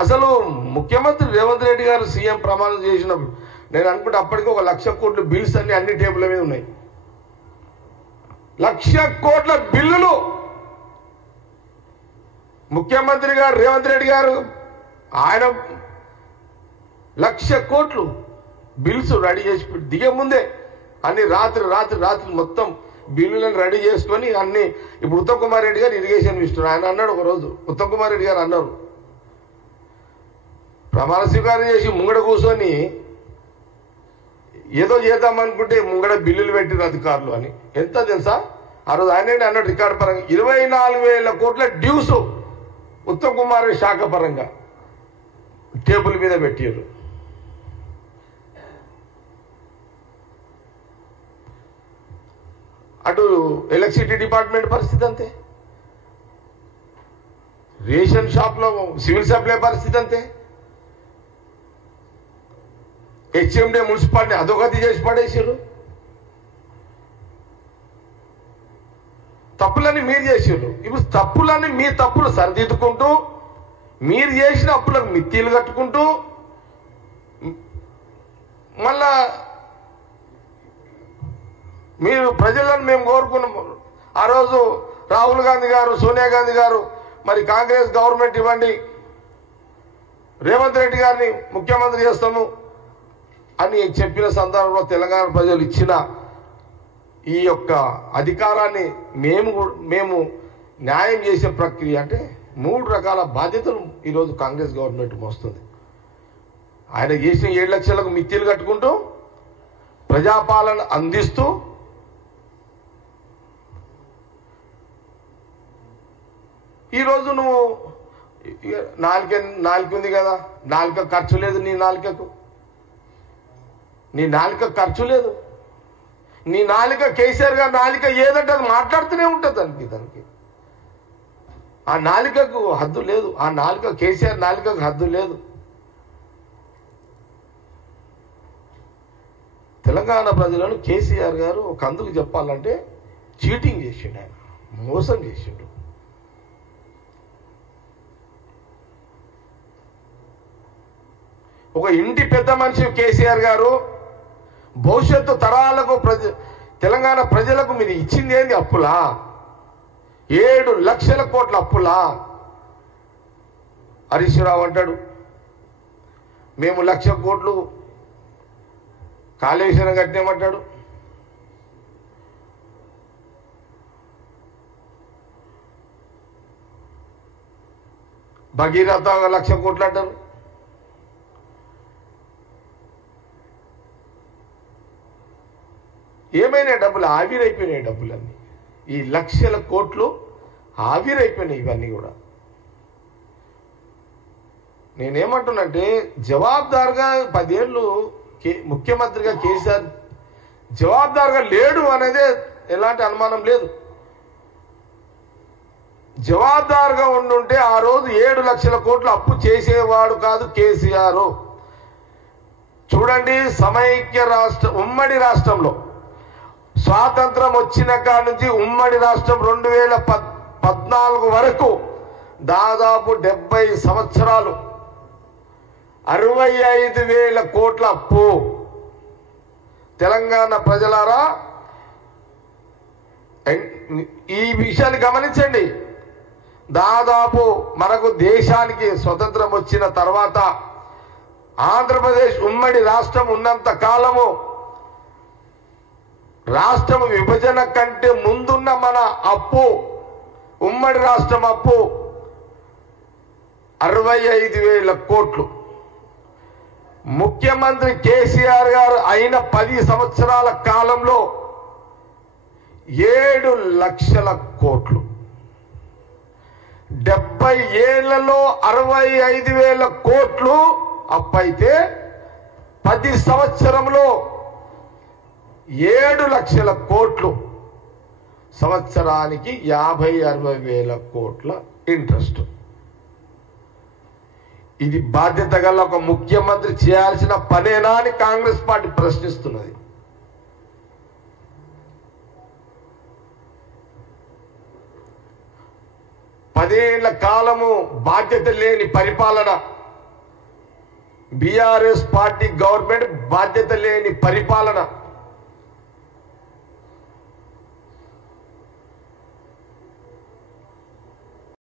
అసలు ముఖ్యమంత్రి రేవంత్ రెడ్డి గారు సీఎం ప్రమాణం చేసినప్పుడు నేను అనుకుంటే అప్పటికి 1,00,000 కోట్ల బిల్స్ అన్ని టేబుల్ మీద ఉన్నాయి. 1,00,000 కోట్ల బిల్లులు ముఖ్యమంత్రి గారు రేవంత్ రెడ్డి గారు ఆయన 1,00,000 కోట్లు బిల్స్ రెడీ చేసి దిగే ముందే అన్ని రాత్రి మొత్తం బిల్లులను రెడీ చేసుకొని అన్ని. ఇప్పుడు ఉత్తమ్ కుమార్ రెడ్డి గారు ఇరిగేషన్ మినిస్టర్ ఆయన అన్నాడు ఒకరోజు, ఉత్తమ్ కుమార్ రెడ్డి గారు అన్నారు, ప్రమాణ స్వీకారం చేసి ముంగడ కూర్చొని ఏదో చేద్దామనుకుంటే ముంగడ బిల్లులు పెట్టిన అధికారులు అని. ఎంత తెలుసా ఆ రోజు ఆయన అన్నాడు రికార్డు పరంగా 24,000 కోట్ల డ్యూస్ ఉత్తమ్ కుమార్ శాఖ పరంగా టేబుల్ మీద పెట్టారు. అటు ఎలక్ట్రిసిటీ డిపార్ట్మెంట్ పరిస్థితి అంతే, రేషన్ షాప్లో సివిల్ సప్లై పరిస్థితి అంతే, హెచ్ఎండి మున్సిపాలిటీ అధోగతి చేసి పడేసారు. తప్పులన్నీ మీరు చేసారు. ఇప్పుడు తప్పులన్నీ మీ తప్పులు సరిదిద్దుకుంటూ మీరు చేసిన అప్పులకు మిత్తీలు కట్టుకుంటూ మళ్ళా మీరు ప్రజలను మేము కోరుకున్నాం. ఆ రోజు రాహుల్ గాంధీ గారు సోనియా గాంధీ గారు మరి కాంగ్రెస్ గవర్నమెంట్ ఇవ్వండి, రేవంత్ రెడ్డి గారిని ముఖ్యమంత్రి చేస్తాము అని చెప్పిన సందర్భంలో తెలంగాణ ప్రజలు ఇచ్చిన ఈ యొక్క అధికారాన్ని మేము న్యాయం చేసే ప్రక్రియ అంటే 3 రకాల బాధ్యతలు ఈరోజు కాంగ్రెస్ గవర్నమెంట్ మోస్తుంది. ఆయన చేసిన 7 లక్షలకు మిత్తీలు కట్టుకుంటూ ప్రజాపాలన అందిస్తూ ఈరోజు నువ్వు నాలుక ఉంది కదా, నాలుక ఖర్చు లేదు, నీ నాలుక ఖర్చు లేదు. నీ నాలుక కేసీఆర్ గారు నాలుక ఏదంటే అది మాట్లాడుతూనే ఉంటుంది. దానికి ఆ నాలుకకు హద్దు లేదు. ఆ నాలుక కేసీఆర్ నాలుకకు హద్దు లేదు. తెలంగాణ ప్రజలను కేసీఆర్ గారు ఒక అందుకు చెప్పాలంటే చీటింగ్ చేసిండు, ఆయన మోసం చేసిండు. ఒక ఇంటి పెద్ద మనిషి కేసీఆర్ గారు భవిష్యత్తు తరాలకు తెలంగాణ ప్రజలకు మీరు ఇచ్చింది ఏంది అప్పులా? 7 లక్షల కోట్ల అప్పులా? హరీష్ రావు అంటాడు మేము 1,00,000 కోట్లు కాళేశ్వరం కట్టినామంటాడు. భగీరథ 1,00,000 కోట్లు అంటారు. ఏమైనా డబ్బులు ఆవిరైపోయినాయి. డబ్బులన్నీ ఈ 1,00,000 కోట్లు ఆవిరైపోయినాయి. ఇవన్నీ కూడా నేనేమంటున్నంటే జవాబుదారుగా 10 ఏళ్ళు ముఖ్యమంత్రిగా కేసీఆర్ జవాబుదారుగా లేడు అనేదే ఎలాంటి అనుమానం లేదు. జవాబుదారుగా ఉండుంటే ఆ రోజు 7 లక్షల కోట్లు అప్పు చేసేవాడు కాదు కేసీఆర్. చూడండి, సమైక్య ఉమ్మడి రాష్ట్రంలో స్వాతంత్రం వచ్చిన కాడ నుంచి ఉమ్మడి రాష్ట్రం 2014 వరకు దాదాపు 70 సంవత్సరాలు 65,000 కోట్ల అప్పు. తెలంగాణ ప్రజలారా ఈ విషయాన్ని గమనించండి. దాదాపు మనకు దేశానికి స్వతంత్రం వచ్చిన తర్వాత ఆంధ్రప్రదేశ్ ఉమ్మడి రాష్ట్రం ఉన్నంత కాలము రాష్ట్రం విభజన కంటే ముందున్న మన అప్పు ఉమ్మడి రాష్ట్రం అప్పు 65,000 కోట్లు. ముఖ్యమంత్రి కేసీఆర్ గారు అయిన 10 సంవత్సరాల కాలంలో 7 లక్షల కోట్లు. 70 ఏళ్లలో 65,000 కోట్లు అప్పైతే 10 సంవత్సరంలో 7 లక్షల కోట్లు, సంవత్సరానికి 50-60 వేల కోట్ల ఇంట్రెస్ట్. ఇది బాధ్యత గల ఒక ముఖ్యమంత్రి చేయాల్సిన పనేనా అని కాంగ్రెస్ పార్టీ ప్రశ్నిస్తున్నది. పదేళ్ల కాలము బాధ్యత లేని పరిపాలన బీఆర్ఎస్ పార్టీ గవర్నమెంట్ బాధ్యత లేని పరిపాలన